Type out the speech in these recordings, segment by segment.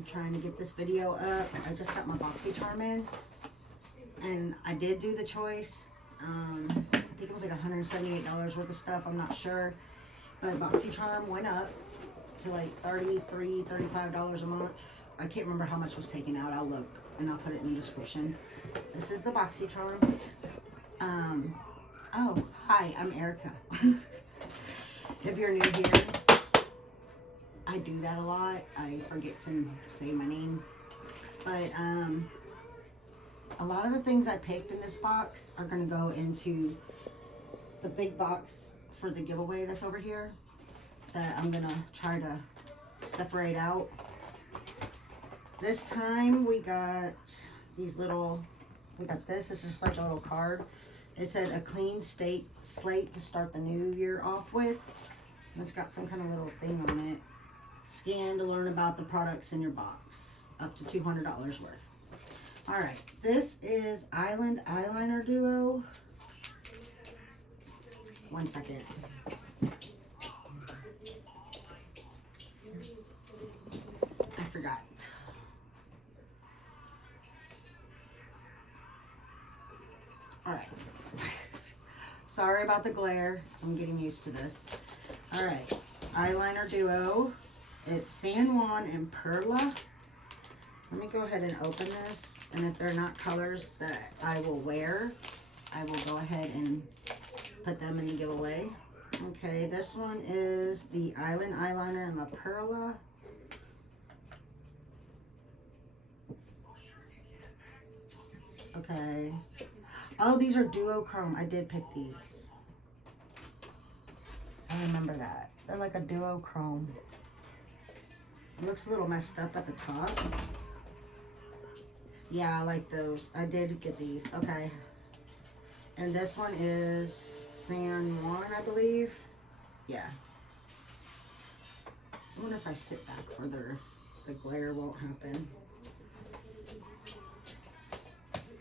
I'm trying to get this video up. I just got my Boxycharm in, and I did do the choice. I think it was like $178 worth of stuff. I'm not sure, but Boxycharm went up to like $33, $35 a month. I can't remember how much was taken out. I'll look and I'll put it in the description. This is the Boxycharm. Oh, hi, I'm Erica. If you're new here, I do that a lot. I forget to say my name. But a lot of the things I picked in this box are going to go into the big box for the giveaway that's over here, that I'm going to try to separate out. This time we got these little, we got this. It's just like a little card. It said a clean slate to start the new year off with. And it's got some kind of little thing on it. Scan to learn about the products in your box. Up to $200 worth. Alright, this is Island Eyeliner Duo. One second. I forgot. Alright. Sorry about the glare. I'm getting used to this. Alright. Eyeliner Duo. It's San Juan and Perla. Let me go ahead and open this. And if they're not colors that I will wear, I will go ahead and put them in the giveaway. Okay, this one is the Island Eyeliner and La Perla. Okay. Oh, these are duochrome. I did pick these. I remember that. They're like a duochrome. It looks a little messed up at the top. Yeah, I like those. I did get these. Okay. And this one is San Juan, I believe. Yeah. I wonder if I sit back further, the glare won't happen.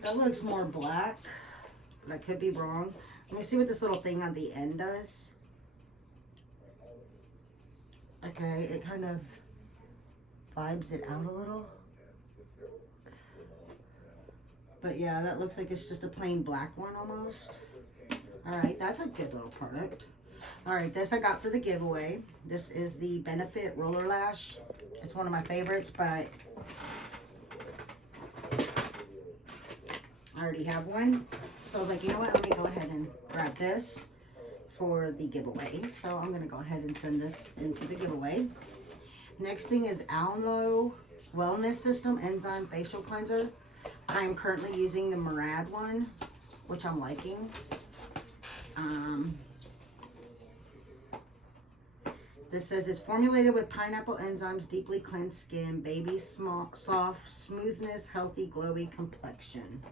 That looks more black, but I could be wrong. Let me see what this little thing on the end does. Okay, it kind of vibes it out a little. But yeah, that looks like it's just a plain black one almost. Alright, that's a good little product. Alright, this I got for the giveaway. This is the Benefit Roller Lash. It's one of my favorites, but I already have one. So I was like, you know what, let me go ahead and grab this for the giveaway. So I'm going to go ahead and send this into the giveaway. Next thing is Aloe Wellness System Enzyme Facial Cleanser. I'm currently using the Murad one, which I'm liking. This says it's formulated with pineapple enzymes, deeply cleanse skin, baby soft, smoothness, healthy, glowy complexion.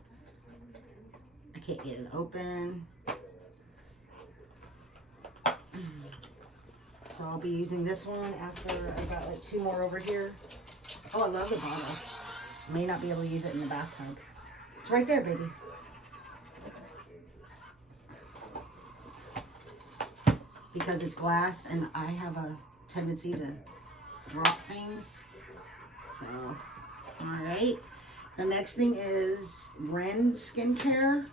I can't get it open. So I'll be using this one after I got like 2 more over here. Oh, I love the bottle. May not be able to use it in the bathtub. It's right there, baby. Because it's glass and I have a tendency to drop things. So, alright. The next thing is Ren Skincare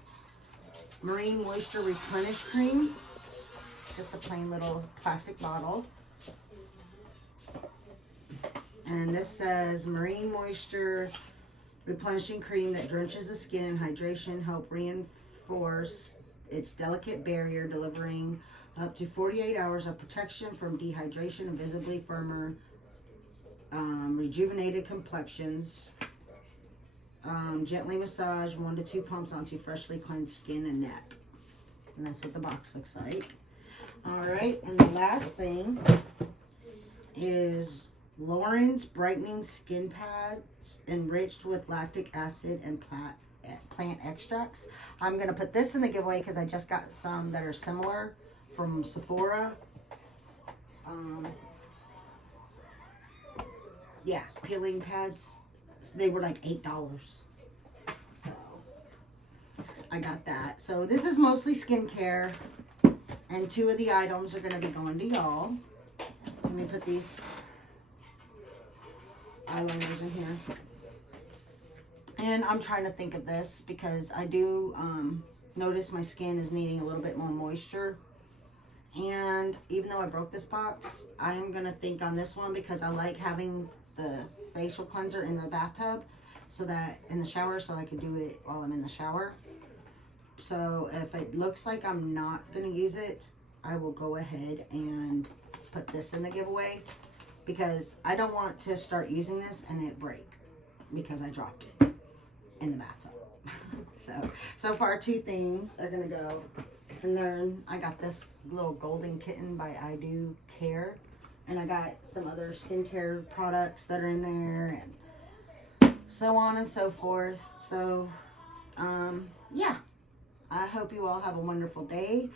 Marine Moisture Replenish Cream. Just a plain little plastic bottle. And this says Marine Moisture Replenishing Cream that drenches the skin in hydration, help reinforce its delicate barrier, delivering up to 48 hours of protection from dehydration and visibly firmer, rejuvenated complexions. Gently massage 1 to 2 pumps onto freshly cleansed skin and neck. And that's what the box looks like. Alright, and the last thing is Lauren's Brightening Skin Pads enriched with lactic acid and plant extracts. I'm going to put this in the giveaway because I just got some that are similar from Sephora. Yeah, peeling pads. They were like $8. So I got that. So this is mostly skincare. And 2 of the items are going to be going to y'all. Let me put these eyeliners in here. And I'm trying to think of this because I do notice my skin is needing a little bit more moisture. And even though I broke this box, I'm going to think on this one because I like having the facial cleanser in the bathtub, so that in the shower, so I can do it while I'm in the shower. So if it looks like I'm not going to use it, I will go ahead and put this in the giveaway, because I don't want to start using this and it break because I dropped it in the bathtub. So far 2 things are going to go. And then I got this little golden kitten by I Do Care. And I got some other skincare products that are in there, and so on and so forth. So, yeah. I hope you all have a wonderful day.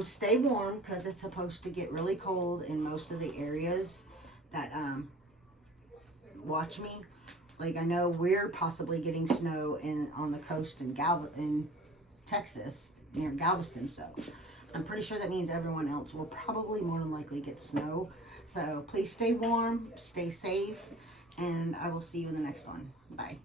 Stay warm, because it's supposed to get really cold in most of the areas that watch me. Like, I know we're possibly getting snow on the coast in Texas, near Galveston. So I'm pretty sure that means everyone else will probably more than likely get snow. So please stay warm, stay safe, and I will see you in the next one. Bye.